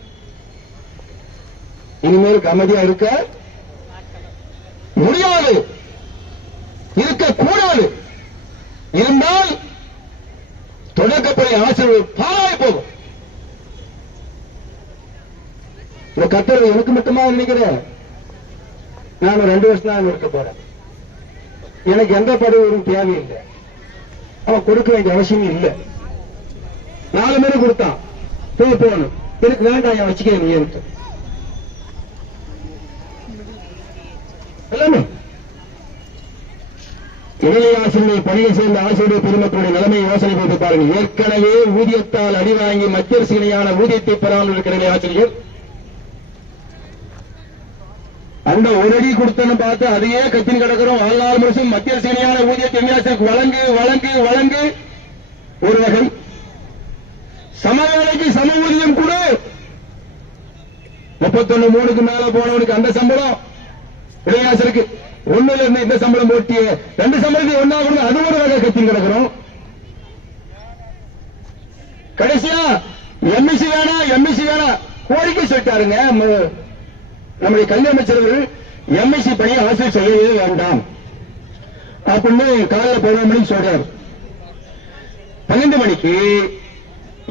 இனிமேல் அமைதியா இருக்க முடியாது, இருக்கக்கூடாது. இருந்தால் தொடக்கப்பள்ளி ஆசிரியர்கள் பாழாய் போகும். இந்த கத்தர் எனக்கு மட்டுமா நினைக்கிறேன். நான் 2 வருஷம் தான் இருக்க போறேன். எனக்கு எந்த பதவியும் தேவையில்லை, அவன் கொடுக்க வேண்டிய அவசியம் இல்லை. 4 பேரும் கொடுத்தான், போகணும். எனக்கு வேண்டாம், என் வச்சுக்க நீ எல்லாமே. இடைநிலை ஆசிரியர்கள் பணியை சேர்ந்த ஆசிரியர் பெருமக்களுடைய நிலைமை யோசனை போட்டு பாருங்கள். ஏற்கனவே ஊதியத்தால் அடி வாங்கி மத்திய அரசு இணையான ஊதியத்தை பெறாமல் இருக்கிற இடைநிலை ஆசிரியர் அந்த ஒரு அடி கொடுத்தன்னு பார்த்து அதையே கத்தின் கிடக்கிறோம். வாழ்நாள் முழுசும் மத்திய அரசு இணையான ஊதியத்தை வழங்கு வழங்கு வழங்கு ஒரு வகை, சமவேளைக்கு சம ஊதியம் கூட 31,3க்கு மேல போனவனுக்கு அந்த சம்பளம் இடையாசருக்கு 1ல இருந்து இந்த சம்பளம் போட்டிய 2 சம்பளத்தையும் ஒன்னா கொடுங்க, அது ஒரு வகை கத்தி கிடக்கிறோம். கடைசியா எம்எஸ்சி வேணா கோரிக்கை சொல்லிட்டாருங்க. நம்முடைய கல்வி அமைச்சர்கள் எம்எஸ்சி பணியை ஆசிரியர் செய்யவே வேண்டாம் அப்படின்னு காலையில் 11 மணிக்கு சொல்றாரு. 12 மணிக்கு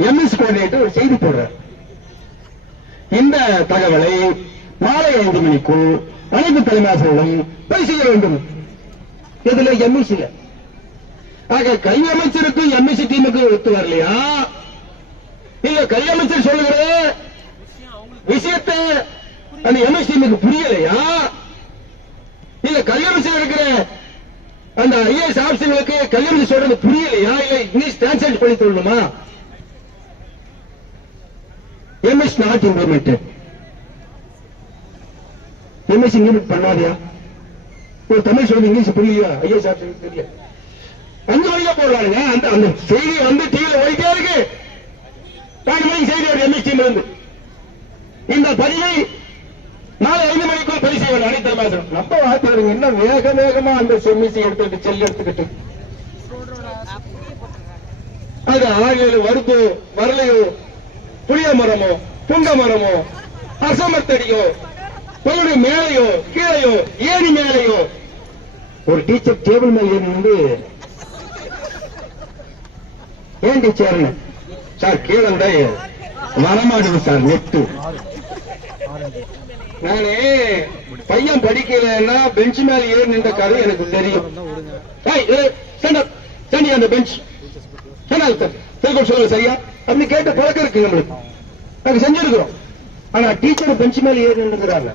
எம்எஸ்சி கோஆர்டினேட்டர் ஒரு செய்தி போடுறார். இந்த தகவலை மாலை 5 மணிக்குள் அனைத்து தலைமை ஆசிரியர்களும் பரிசீலிக்க வேண்டும். இதுல எம்எஸ்சி ஆக கல்வி அமைச்சருக்கும் எம்எஸ்சி டீமுக்கு ஒத்து வரலையா, இல்ல கல்வி அமைச்சர் சொல்லுகிற விஷயத்தை அந்த எம்எஸ்சி டீமுக்கு புரியலையா, இல்ல கல்வி அமைச்சர் இருக்கிற அந்த ஐஏஎஸ் ஆபீசர்களுக்கு கல்வி அமைச்சர் சொல்றது புரியலையா, இல்ல இங்கிலீஷ் டிரான்ஸ்லேட் பண்ணி சொல்லணுமா? MS not implemented. MSC implement பண்ணாதியா? ஒரு தமிழ் சொல்றது இங்கிலீஷ் புரியலையா? ஐஏஎஸ் ஆபீசர் தெரியல. 5 மணிக்கா போடுறாங்க. அந்த செய்தி வந்து டிவியில் ஓடிட்டே இருக்கு. 4 மணிக்கு செய்தி ஒரு எம்எஸ் டீம் இருந்து இந்த பதிவை நாளை 5 மணிக்குள் பரிசீலனை அனைத்து மாசம் நம்ம வார்த்தை என்ன வேகமா அந்த எம்எஸ்சி எடுத்துக்கிட்டு செல் எடுத்துக்கிட்டு அது 6 வருதோ வரலையோ, புளிய மரமோ புங்க மரமோ அரசமத்தடியோ பல்லுடைய மேலையோ கீழையோ ஏணி மேலையோ ஒரு டீச்சர் டேபிள் மேல ஏறி நின்று ஏன் டீச்சர் சார் கீழே வரமாடுது சார் நெட்டு. நானே பையன் படிக்கலன்னா பெஞ்ச் மேல ஏறி நின்ற கதை எனக்கு தெரியும். அந்த பெஞ்ச் சொல்லுங்க சரியா அப்படி கேட்ட பழக்கம் இருக்கு நம்மளுக்கு, நாங்க செஞ்சிருக்கிறோம். ஆனா டீச்சர் பெஞ்ச் மேல ஏறி நின்றுக்கிறாங்க,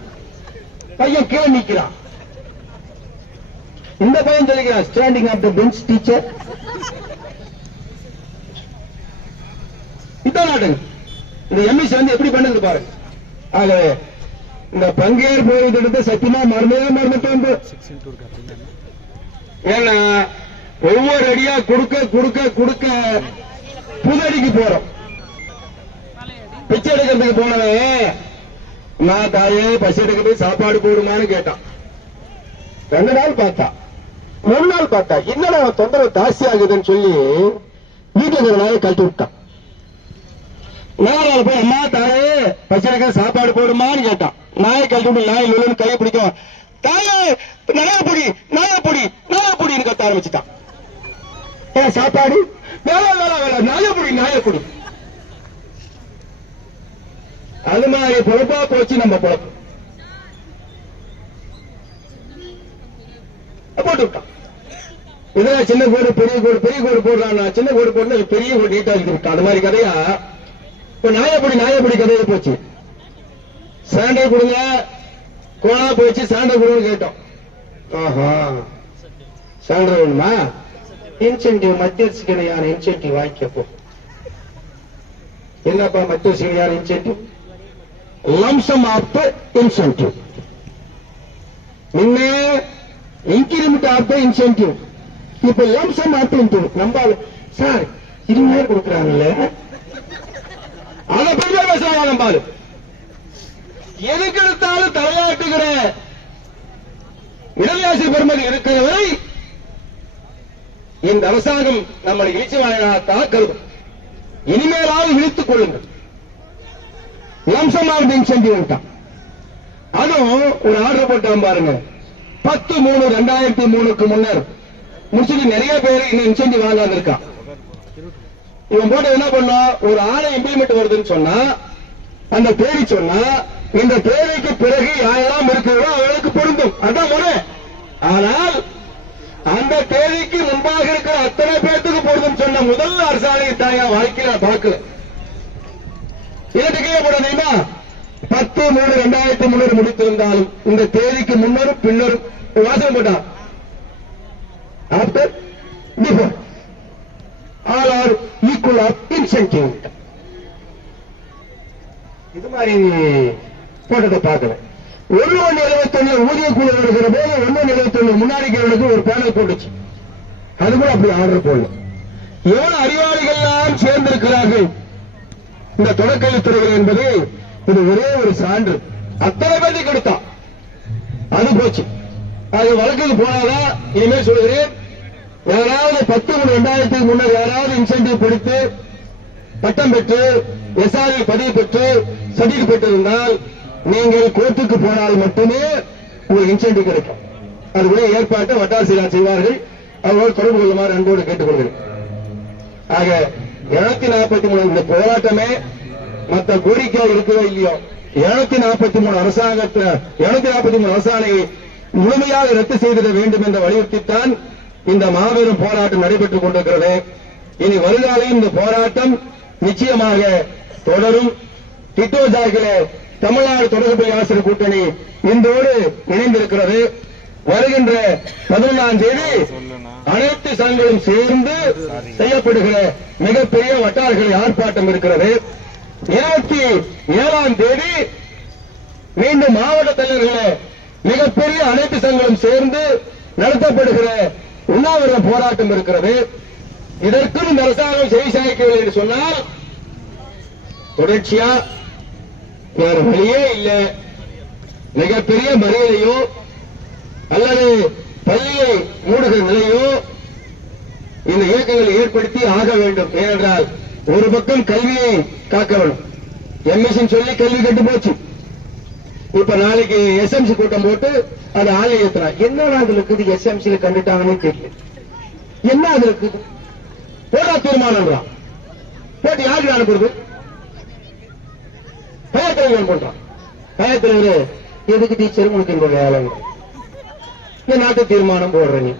பையன் கீழே நிக்கிறான். இந்த பையன் சொல்லிக்கிறான் standing of the bench teacher. இதான் நாட்டுங்க. இந்த எம்எஸ்சி வந்து எப்படி பண்ணுது பாருங்க. ஆக இந்த பங்கேற்பு எடுத்து சத்தியமா மறந்துட்டோம். ஏன்னா ஒவ்வொரு அடியா கொடுக்க புதடிக்கு போறோம். பிச்சை எடுக்கிறதுக்கு போனவன் நான் தாயே பசி எடுக்கிறது சாப்பாடு போடுமான்னு கேட்டான். 2 நாள் பார்த்தா, 3 நாள் பார்த்தா, என்னடா தொந்தரவு தாசி ஆகுதுன்னு சொல்லி வீட்டுல இருக்கிற நாயை கழட்டி விட்டான். 4 நாள் போய் அம்மா தாயே பசி எடுக்க சாப்பாடு போடுமான்னு கேட்டான். நாயை கழட்டி விட்டு நாய் நுழைன்னு கையை பிடிக்கும். தாயே நாயப்பொடின்னு கத்த ஆரம்பிச்சுட்டான். சாப்பாடு நாயப்பொடி. அது மாதிரி பொழப்பா போச்சு நம்ம பொழப்பு. போட்டு விட்டான். இதெல்லாம் சின்ன கோடு பெரிய கோடு போடுறான். சின்ன கோடு போட்டு பெரிய கோடு நீட்டா எழுதி விட்டான். அது மாதிரி கதையா இப்ப நாயப்பொடி கதையில போச்சு. சாண்டை கொடுங்க கோணா போயிடுச்சு. சாண்டை கொடுன்னு கேட்டோம். சாண்டை வேணுமா? இன்சென்டிவ் மத்தியர்சியான இன்சென்டிவ் வாங்கிக்கப்போ. என்னப்பா மத்தியர்சியான incentive? Lump sum of the incentive. முன்ன இன்கிரிமெண்ட் ஆஃப் த இன்சென்டிவ், இப்ப லம்சம் ஆஃப் இன்சென்டிவ். நம்ம சார் 20,000 கொடுக்குறாங்கல்ல, அதை பெரிய பேசுறாங்க. நம்ம எதுக்கு எடுத்தாலும் தலையாட்டுகிற இடையாசிரியர் பெருமதி இருக்கிற வரை இந்த அரசாங்கம் நம்மளை இழிச்சு வாழத்தான் கருதும். இனிமேலாவது விழித்துக் கொள்ளுங்கள். லம்சமாக இன்சென்டிவ் அதுவும் ஒரு ஆர்டர் போட்டான் பாருங்க. 10/3/2003 முன்னர் முடிச்சுட்டு நிறைய பேர் இன்னும் இன்சென்டிவ் வாங்காம இருக்கான். இவன் போட்டு என்ன பண்ணா, ஒரு ஆணை இம்ப்ளிமெண்ட் வருதுன்னு சொன்னா அந்த தேதி சொன்னா இந்த தேதிக்கு பிறகு யாரெல்லாம் இருக்கிறதோ அவர்களுக்கு பொருந்தும். அதான் முறை. ஆனால் அந்த தேதிக்கு முன்பாக இருக்கிற அத்தனை பேருக்கு பொருந்தும் சொன்ன முதல் அரசாணை தாயா வாழ்க்கையில பார்க்கல. இதற்கு கீழே போட தெரியுமா? 10/3/2003 முடித்திருந்தாலும் இந்த தேதிக்கு முன்னரும் பின்னரும் வாசகம் போட்டான். After before all are equal of incentive. இது மாதிரி போட்டதை பார்க்கல. 1/71 ஊதிய குழு இருக்கிற போது 1/71 முன்னாடி ஒரு பேனல் போட்டுச்சு. அது கூட அப்படி ஆர்டர் போடல. எவ்வளவு அறிவாளிகள் எல்லாம் சேர்ந்திருக்கிறார்கள். இந்த தொடக்கல்வித்துறைகள் என்பது இது ஒரே ஒரு சான்று. அத்தனை பேருக்கு கொடுத்தான், அது போச்சு. அது வழக்குக்கு போனாதான் இனிமேல் சொல்கிறேன், யாராவது 10/3/2000 முன்னர் யாராவது இன்சென்டிவ் கொடுத்து பட்டம் பெற்று எஸ்ஆரில் பதிவு பெற்று சர்டிபிகேட் பெற்றிருந்தால் நீங்கள் கோர்ட்டுக்கு போனால் மட்டுமே உங்களுக்கு இன்சென்டிவ் கிடைக்கும். அதுக்குரிய ஏற்பாட்டை வட்டார செயலாளர் செய்வார்கள். அவர்களோடு தொடர்பு கொள்ளுமாறு அன்போடு கேட்டுக்கொள்கிறேன். ஆக 743 இந்த போராட்டமே மற்ற கோரிக்கை இருக்கவே இல்லையோ 743 அரசாணையை முழுமையாக ரத்து செய்திட வேண்டும் என்ற வலியுறுத்தித்தான் இந்த மாபெரும் போராட்டம் நடைபெற்றுக் கொண்டிருக்கிறது. இனி வருகாலையும் இந்த போராட்டம் நிச்சயமாக தொடரும். டிட்டோ ஜாகிலே தமிழ்நாடு தொடர்புடைய ஆசிரியர் கூட்டணி இன்றோடு இணைந்திருக்கிறது. வருகின்ற 11ஆம் தேதி அனைத்து சங்கங்களும் சேர்ந்து செய்யப்படுகிற மிகப்பெரிய வட்டாரங்களை ஆர்ப்பாட்டம் இருக்கிறது. 27ஆம் தேதி மீண்டும் மாவட்ட தலைவர்களே மிகப்பெரிய அனைத்து சங்கங்களும் சேர்ந்து நடத்தப்படுகிற உண்ணாவிரத போராட்டம் இருக்கிறது. இதற்கும் இந்த அரசாங்கம் செவி சாய்க்கவில்லை என்று சொன்னால் தொடர்ச்சியா வேற வழியே இல்லை. மிகப்பெரிய மறியலையோ அல்லது பள்ளியை மூடுகிற நிலையோ இந்த இயக்கங்களை ஏற்படுத்தி ஆக வேண்டும். ஏனென்றால் ஒரு பக்கம் கல்வியை காக்க வேண்டும். எம்எஸ்சி சொல்லி கல்வி கட்டு போச்சு. இப்ப நாளைக்கு எஸ்எம்சி கூட்டம் போட்டு அது ஆலை ஏற்றுறான். என்னடா அதுல இருக்குது, எஸ்எம்சி கண்டுட்டாங்கன்னு தெரியல. என்ன அது இருக்குது, போடா தீர்மானம் போட்டு யாருக்கு அனுப்புறது? பயத்தலைவர் பண்றான். பயத்தலைவர் எதுக்கு டீச்சர் உனக்கு இந்த வேலை? நாட்டு தீர்மானம் போடுறீங்க,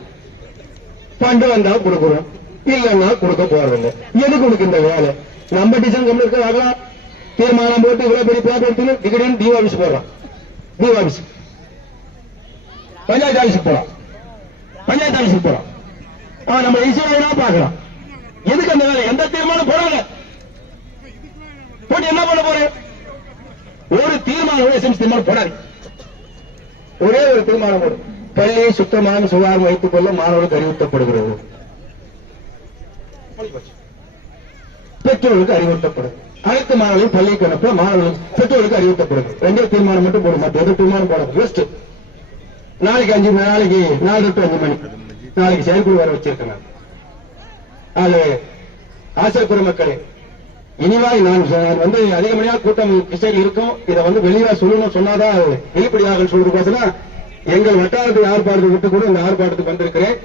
பண்டு வந்தா கொடுக்குறோம், இல்லன்னா கொடுக்க போறதில்ல. எதுக்கு உனக்கு இந்த வேலை? நம்ம டிசைன் கம்பெனி ஆகலாம். தீர்மானம் போட்டு இவ்வளவு பெரிய பேப்பர் எடுத்து திடீர்னு டிஓ ஆபீஸ் போடுறான். டிஓ ஆபீஸ் பஞ்சாயத்து ஆபீஸுக்கு போறான். பஞ்சாயத்து ஆபீஸுக்கு போறான். நம்ம ஈஸியா பாக்கலாம். எதுக்கு அந்த வேலை? எந்த தீர்மானம் போடல. போட்டு என்ன பண்ண போறேன்? ஒரு தீர்மானம் எஸ்எம்சி தீர்மானம் போடாது. ஒரே ஒரு தீர்மானம் போடும். பள்ளியை சுத்தமாக சுகாதாரம் வைத்துக் கொள்ள மாணவர்களுக்கு அறிவுறுத்தப்படுகிறது. பெற்றோர்களுக்கு அறிவுறுத்தப்படும். அனைத்து மாணவர்களும் பள்ளிக்கு அனுப்ப மாணவர்களுக்கு பெற்றோர்களுக்கு அறிவுறுத்தப்படுது. 2 தீர்மானம் மட்டும் போடும். மற்ற எது தீர்மானம் போடாது. பெஸ்ட். நாளைக்கு 4 to 5 மணி நாளைக்கு செயற்குழு வர வச்சிருக்கேன். அது ஆசிரியர் பெருமக்களே, இனிவாய் நான் அதிகமணியாக கூட்டம் கிருஷ்ணகிரி இருக்கும். இதை வெளியே சொல்லணும், சொன்னாதான் வெளிப்படையாக சொல்றதுக்கோசனா எங்கள் வட்டாரத்தை ஆர்ப்பாட்டத்தை விட்டு கூட இந்த ஆர்ப்பாட்டத்துக்கு வந்திருக்கிறேன்.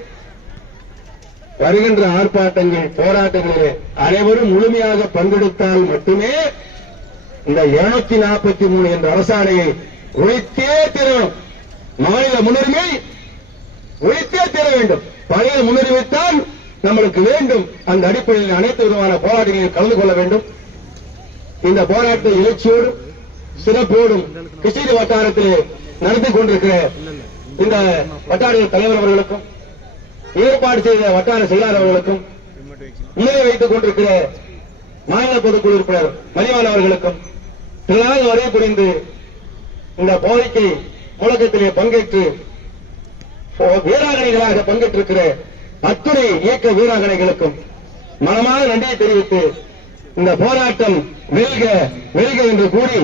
வருகின்ற ஆர்ப்பாட்டங்கள் போராட்டங்களிலே அனைவரும் முழுமையாக பங்கெடுத்தால் மட்டுமே இந்த 743 என்ற அரசாணையை ஒழித்தே தீரணும். மாநில முன்னுரிமை ஒழித்தே தீர வேண்டும். பழைய முன்னுரிமைத்தான் நம்மளுக்கு வேண்டும். அந்த அடிப்படையில் அனைத்து விதமான போராட்டங்களில் கலந்து கொள்ள வேண்டும். இந்த போராட்ட எழுச்சியோடும் சிறப்போடும் கிருஷ்ணகிரி வட்டாரத்தில் நடத்தி கொண்டிருக்கிற இந்த வட்டார தலைவர் அவர்களுக்கும் ஏற்பாடு செய்த வட்டார செயலாளர் அவர்களுக்கும் முன்னிலை வைத்துக் கொண்டிருக்கிற மாநில பொதுக்குழு உறுப்பினர் மணிவான் அவர்களுக்கும் திறனாக வரை புரிந்து இந்த கோரிக்கை முழக்கத்திலே பங்கேற்று வீராங்கனைகளாக பங்கேற்றிருக்கிற அத்துணை இயக்க வீராங்கனைகளுக்கும் மனமான நன்றியை தெரிவித்து இந்த போராட்டம் வெல்க வெல்க என்று கூறி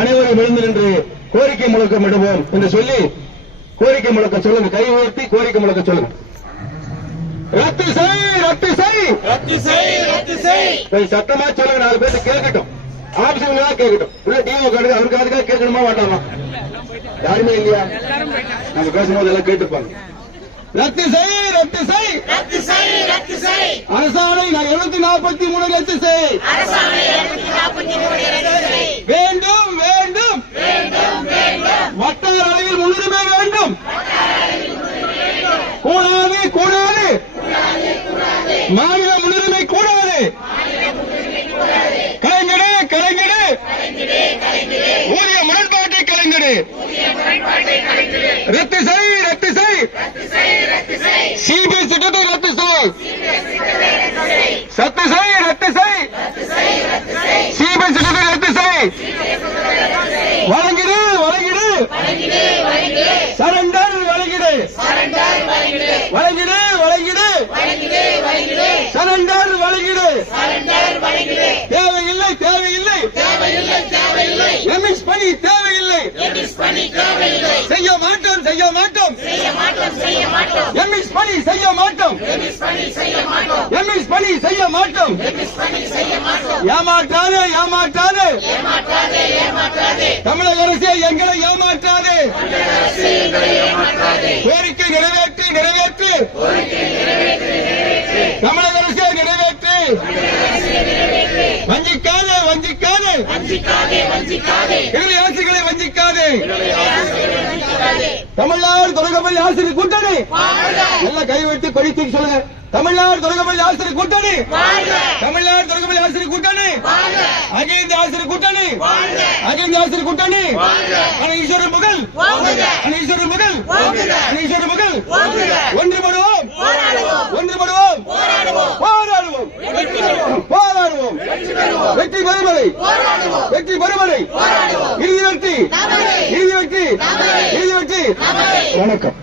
அனைவரும் எழுந்து நின்று கோரிக்கை முழக்கம் இடுவோம் என்று சொல்லி கோரிக்கை முழக்கம் சொல்லுங்க. கை உயர்த்தி கோரிக்கை முழக்கம் சொல்லுங்க. ரத்து செய், ரத்து செய், ரத்து செய், ரத்து செய். சத்தமா சொல்லுங்க, 4 பேருக்கு கேட்கட்டும். ஆப்ஷன்களா கேட்கட்டும். உள்ள டிஓ கார்டு அவருக்கு அதுக்காக கேட்கணுமா வேண்டாமா? யாருமே இல்லையா? நாங்க பேசும்போது எல்லாம் கேட்டுப்பாங்க. ரத்து செய், ரத்து செய், ரத்து செய், ரத்து செய். அரசாணை 743 ரத்து செய். அரசாணை 743 ரத்து செய். வேண்டும் வேண்டும் வேண்டும் வேண்டும். வட்டார அளவில் முன்னுரிமை வேண்டும். கூடாது கூடாது. மாநில முன்னுரிமை கூடாது. கலைஞடு கலைஞடு. ஊதிய முரண்பாட்டை கலைஞடு. ரத்து செய், ரத்து செய். சிபிஎஸ் திட்டத்தை ரத்து செய். ரத்து செய், ரத்து செய். சிபிஎஸ் திட்டத்தை ரத்து செய். வழங்கிடு வழங்கிடு. சரண்டர் வழங்கிடு. வழங்கிடு வழங்கிடு. சரண்டர் வழங்கிடு. தேவையில்லை தேவையில்லை. எம்எஸ் பணி தேவையில்லை. செய்ய மாட்டோம் எம்எஸ் பணி செய்ய மாட்டோம். எம்எஸ் பணி செய்ய மாட்டோம். ஏமாற்றாதே தமிழக அரசே எங்களை ஏமாற்றாதே. கோரிக்கை நிறைவேற்று தமிழக அரசே நிறைவேற்று. வஞ்சிக்காதே ஆசிரியர்களை வஞ்சிக்காதே. தமிழ்நாடு தொடக்கப்பள்ளி ஆசிரியர் கூட்டணி எல்லாம் கைவிட்டு கொடித்து சொல்லுங்க. தமிழ்நாடு தொடக்கப்பள்ளி ஆசிரியர் கூட்டணி, தமிழ்நாடு தொடக்கப்பள்ளி ஆசிரியர் கூட்டணி, அகில இந்திய ஆசிரியர் கூட்டணி, அகில இந்திய ஆசிரியர் கூட்டணி. ஈஸ்வரன் மகள் ஒன்றுபடுவோம் போராடுவோம். வெற்றி பெறுவதை இறுதி வெற்றி. வணக்கம்.